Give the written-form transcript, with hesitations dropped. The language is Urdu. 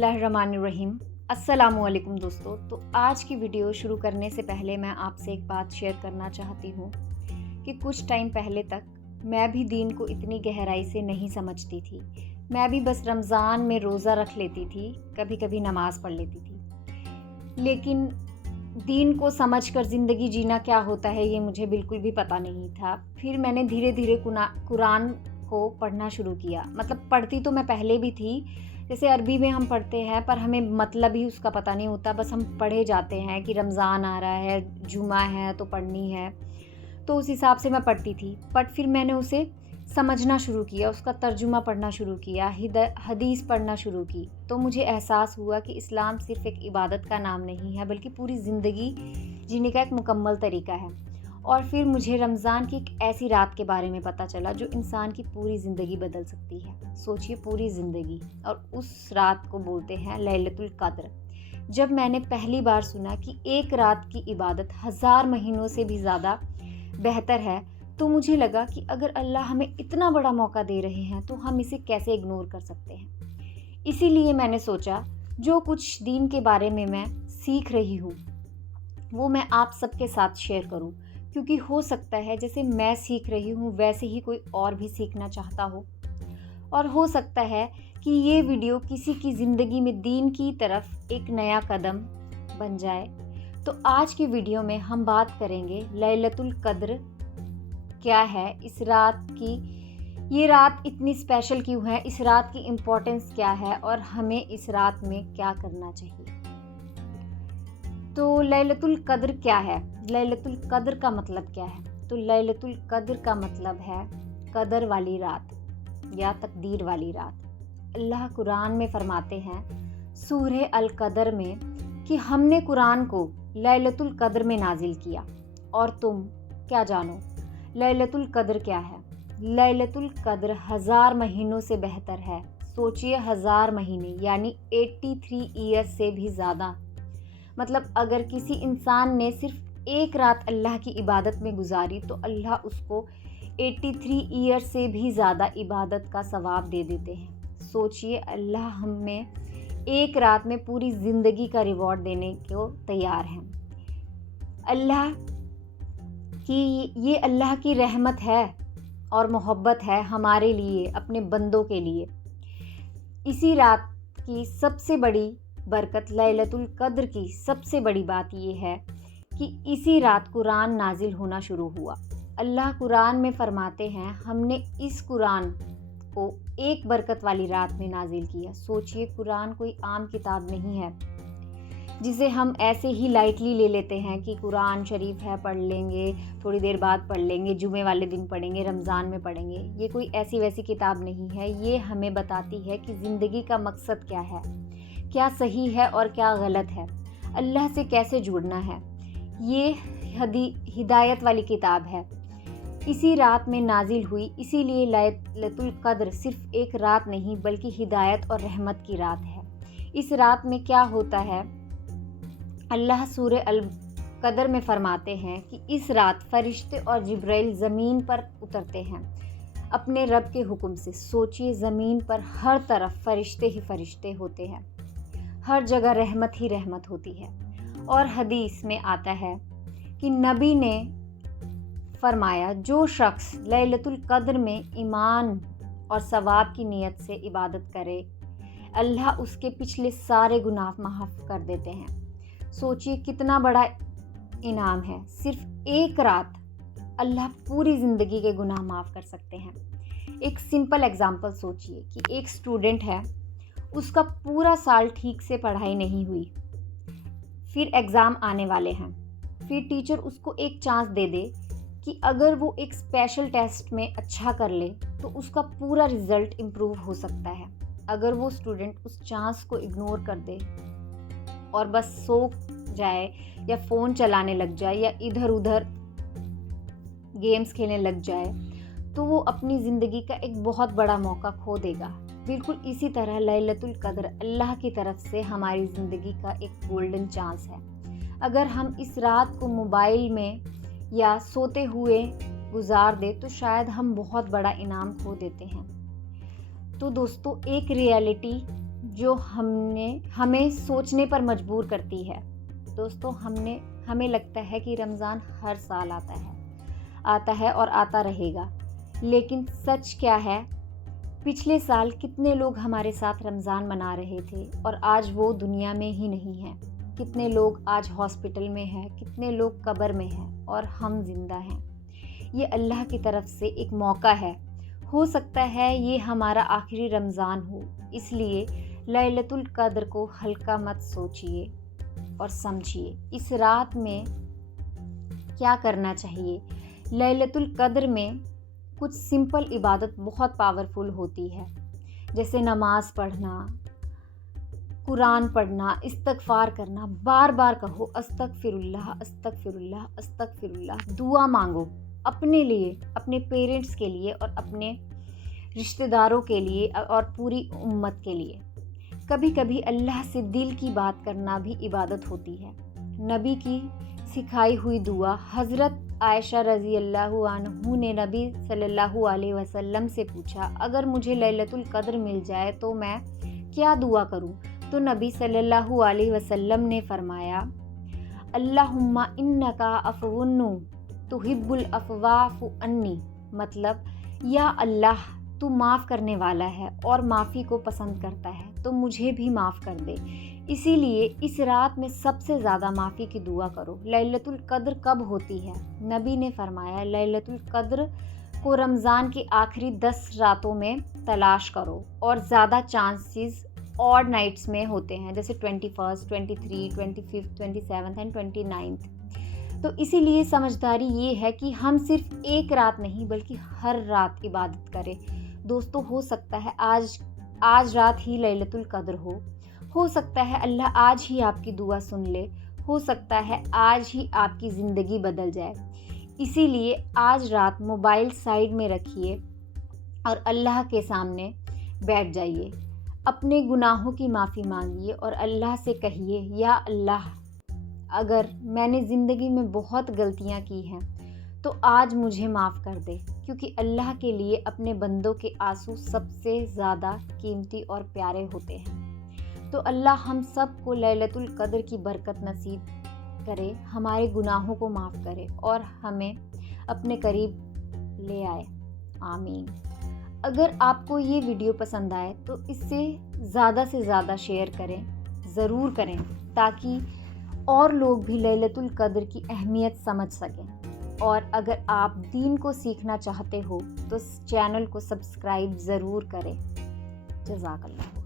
اللہ الرحمن الرحیم۔ السلام علیکم دوستو۔ تو آج کی ویڈیو شروع کرنے سے پہلے میں آپ سے ایک بات شیئر کرنا چاہتی ہوں کہ کچھ ٹائم پہلے تک میں بھی دین کو اتنی گہرائی سے نہیں سمجھتی تھی۔ میں بھی بس رمضان میں روزہ رکھ لیتی تھی، کبھی کبھی نماز پڑھ لیتی تھی، لیکن دین کو سمجھ کر زندگی جینا کیا ہوتا ہے یہ مجھے بالکل بھی پتہ نہیں تھا۔ پھر میں نے دھیرے دھیرے قرآن کو پڑھنا شروع کیا۔ مطلب پڑھتی تو میں پہلے بھی تھی، جیسے عربی میں ہم پڑھتے ہیں پر ہمیں مطلب ہی اس کا پتہ نہیں ہوتا، بس ہم پڑھے جاتے ہیں کہ رمضان آ رہا ہے، جمعہ ہے تو پڑھنی ہے، تو اس حساب سے میں پڑھتی تھی۔ بٹ پھر میں نے اسے سمجھنا شروع کیا، اس کا ترجمہ پڑھنا شروع کیا، حدیث پڑھنا شروع کی، تو مجھے احساس ہوا کہ اسلام صرف ایک عبادت کا نام نہیں ہے بلکہ پوری زندگی جینے کا ایک مکمل طریقہ ہے۔ اور پھر مجھے رمضان کی ایک ایسی رات کے بارے میں پتہ چلا جو انسان کی پوری زندگی بدل سکتی ہے۔ سوچئے، پوری زندگی، اور اس رات کو بولتے ہیں لیلۃ القدر۔ جب میں نے پہلی بار سنا کہ ایک رات کی عبادت 1000 مہینوں سے بھی زیادہ بہتر ہے تو مجھے لگا کہ اگر اللہ ہمیں اتنا بڑا موقع دے رہے ہیں تو ہم اسے کیسے اگنور کر سکتے ہیں۔ اسی لیے میں نے سوچا جو کچھ دین کے بارے میں سیکھ رہی ہوں وہ میں آپ سب کے ساتھ شیئر کروں، کیونکہ ہو سکتا ہے جیسے میں سیکھ رہی ہوں ویسے ہی کوئی اور بھی سیکھنا چاہتا ہو، اور ہو سکتا ہے کہ یہ ویڈیو کسی کی زندگی میں دین کی طرف ایک نیا قدم بن جائے۔ تو آج کی ویڈیو میں ہم بات کریں گے لیلۃ القدر کیا ہے، اس رات کی، یہ رات اتنی اسپیشل کیوں ہے، اس رات کی امپورٹنس کیا ہے اور ہمیں اس رات میں کیا کرنا چاہیے۔ تو لیلۃ القدر کیا ہے، لیلۃ القدر کا مطلب کیا ہے؟ تو لیلۃ القدر کا مطلب ہے قدر والی رات یا تقدیر والی رات۔ اللہ قرآن میں فرماتے ہیں سورہ القدر میں کہ ہم نے قرآن کو لیلۃ القدر میں نازل کیا، اور تم کیا جانو لیلۃ القدر کیا ہے؟ لیلۃ القدر 1000 مہینوں سے بہتر ہے۔ سوچئے، 1000 مہینے یعنی 83 ایئر سے بھی زیادہ۔ مطلب اگر کسی انسان نے صرف ایک رات اللہ کی عبادت میں گزاری تو اللہ اس کو 83 ایئر سے بھی زیادہ عبادت کا ثواب دے دیتے ہیں۔ سوچئے، اللہ ہمیں ایک رات میں پوری زندگی کا ریوارڈ دینے کو تیار ہیں۔ یہ اللہ کی رحمت ہے اور محبت ہے ہمارے لیے، اپنے بندوں کے لیے۔ اسی رات کی سب سے بڑی برکت، لیلۃ القدر کی سب سے بڑی بات یہ ہے کہ اسی رات قرآن نازل ہونا شروع ہوا۔ اللہ قرآن میں فرماتے ہیں ہم نے اس قرآن کو ایک برکت والی رات میں نازل کیا۔ سوچئے، قرآن کوئی عام کتاب نہیں ہے جسے ہم ایسے ہی لائٹلی لے لیتے ہیں کہ قرآن شریف ہے، پڑھ لیں گے، تھوڑی دیر بعد پڑھ لیں گے، جمعے والے دن پڑھیں گے، رمضان میں پڑھیں گے۔ یہ کوئی ایسی ویسی کتاب نہیں ہے، یہ ہمیں بتاتی ہے کہ زندگی کا مقصد کیا ہے، کیا صحیح ہے اور کیا غلط ہے، اللہ سے کیسے جڑنا ہے۔ یہ ہدایت والی کتاب ہے، اسی رات میں نازل ہوئی، اسی لیے لیلۃ القدر صرف ایک رات نہیں بلکہ ہدایت اور رحمت کی رات ہے۔ اس رات میں کیا ہوتا ہے، اللہ سورہ القدر میں فرماتے ہیں کہ اس رات فرشتے اور جبرائیل زمین پر اترتے ہیں اپنے رب کے حکم سے۔ سوچئے، زمین پر ہر طرف فرشتے ہی فرشتے ہوتے ہیں، ہر جگہ رحمت ہی رحمت ہوتی ہے۔ اور حدیث میں آتا ہے کہ نبی نے فرمایا جو شخص لیلۃ القدر میں ایمان اور ثواب کی نیت سے عبادت کرے اللہ اس کے پچھلے سارے گناہ معاف کر دیتے ہیں۔ سوچئے کتنا بڑا انعام ہے، صرف ایک رات اللہ پوری زندگی کے گناہ معاف کر سکتے ہیں۔ ایک سمپل ایگزامپل سوچئے کہ ایک اسٹوڈنٹ ہے، اس کا پورا سال ٹھیک سے پڑھائی نہیں ہوئی، پھر ایگزام آنے والے ہیں، پھر ٹیچر اس کو ایک چانس دے دے کہ اگر وہ ایک اسپیشل ٹیسٹ میں اچھا کر لے تو اس کا پورا رزلٹ امپروو ہو سکتا ہے۔ اگر وہ اسٹوڈنٹ اس چانس کو اگنور کر دے اور بس سو جائے یا فون چلانے لگ جائے یا ادھر ادھر گیمز کھیلنے لگ جائے تو وہ اپنی زندگی کا ایک بہت بڑا موقع کھو دے گا۔ بالکل اسی طرح لیلۃ القدر اللہ کی طرف سے ہماری زندگی کا ایک گولڈن چانس ہے۔ اگر ہم اس رات کو موبائل میں یا سوتے ہوئے گزار دے تو شاید ہم بہت بڑا انعام کھو دیتے ہیں۔ تو دوستو، ایک ریئلٹی جو ہمیں سوچنے پر مجبور کرتی ہے۔ دوستو ہمیں لگتا ہے کہ رمضان ہر سال آتا ہے اور آتا رہے گا، لیکن سچ کیا ہے؟ پچھلے سال کتنے لوگ ہمارے ساتھ رمضان منا رہے تھے اور آج وہ دنیا میں ہی نہیں ہیں۔ کتنے لوگ آج ہاسپٹل میں ہیں، کتنے لوگ قبر میں ہیں اور ہم زندہ ہیں۔ یہ اللہ کی طرف سے ایک موقع ہے۔ ہو سکتا ہے یہ ہمارا آخری رمضان ہو، اس لیے لیلۃ القدر کو ہلکا مت سوچیے اور سمجھیے اس رات میں کیا کرنا چاہیے۔ لیلۃ القدر میں کچھ سمپل عبادت بہت پاورفل ہوتی ہے، جیسے نماز پڑھنا، قرآن پڑھنا، استغفار کرنا، بار بار کہو استغفر اللہ استغفر اللہ استغفر اللہ۔ دعا مانگو اپنے لیے، اپنے پیرنٹس کے لیے اور اپنے رشتہ داروں کے لیے اور پوری امت کے لیے۔ کبھی کبھی اللہ سے دل کی بات کرنا بھی عبادت ہوتی ہے۔ نبی کی سکھائی ہوئی دعا، حضرت عائشہ رضی اللہ عنہ نے نبی صلی اللہ علیہ وسلم سے پوچھا، اگر مجھے لیلۃ القدر مل جائے تو میں کیا دعا کروں؟ تو نبی صلی اللہ علیہ وسلم نے فرمایا، اللہم انکا عفو تحب العفو فاعف عنی، مطلب یا اللہ تو معاف کرنے والا ہے اور معافی کو پسند کرتا ہے تو مجھے بھی معاف کر دے۔ اسی لیے اس رات میں سب سے زیادہ معافی کی دعا کرو۔ لیلۃ القدر کب ہوتی ہے؟ نبی نے فرمایا، لیلۃ القدر کو رمضان کی آخری 10 راتوں میں تلاش کرو اور زیادہ چانسز آڈ نائٹس میں ہوتے ہیں، جیسے 21، 23، 25، 27 اینڈ 29۔ تو اسی لیے سمجھداری یہ ہے کہ ہم صرف ایک رات نہیں بلکہ ہر رات عبادت کریں۔ دوستو ہو سکتا ہے آج رات ہی لیلۃ القدر ہو سکتا ہے اللہ آج ہی آپ کی دعا سن لے، ہو سکتا ہے آج ہی آپ کی زندگی بدل جائے۔ اسی لیے آج رات موبائل سائڈ میں رکھیے اور اللہ کے سامنے بیٹھ جائیے، اپنے گناہوں کی معافی مانگیے اور اللہ سے کہیے، یا اللہ اگر میں نے زندگی میں بہت غلطیاں کی ہیں تو آج مجھے معاف کر دے، کیونکہ اللہ کے لیے اپنے بندوں کے آنسو سب سے زیادہ قیمتی اور پیارے ہوتے ہیں۔ تو اللہ ہم سب کو لیلۃ القدر کی برکت نصیب کرے، ہمارے گناہوں کو معاف کرے اور ہمیں اپنے قریب لے آئے، آمین۔ اگر آپ کو یہ ویڈیو پسند آئے تو اس سے زیادہ شیئر کریں، ضرور کریں، تاکہ اور لوگ بھی لیلۃ القدر کی اہمیت سمجھ سکیں۔ اور اگر آپ دین کو سیکھنا چاہتے ہو تو اس چینل کو سبسکرائب ضرور کریں۔ جزاک اللہ۔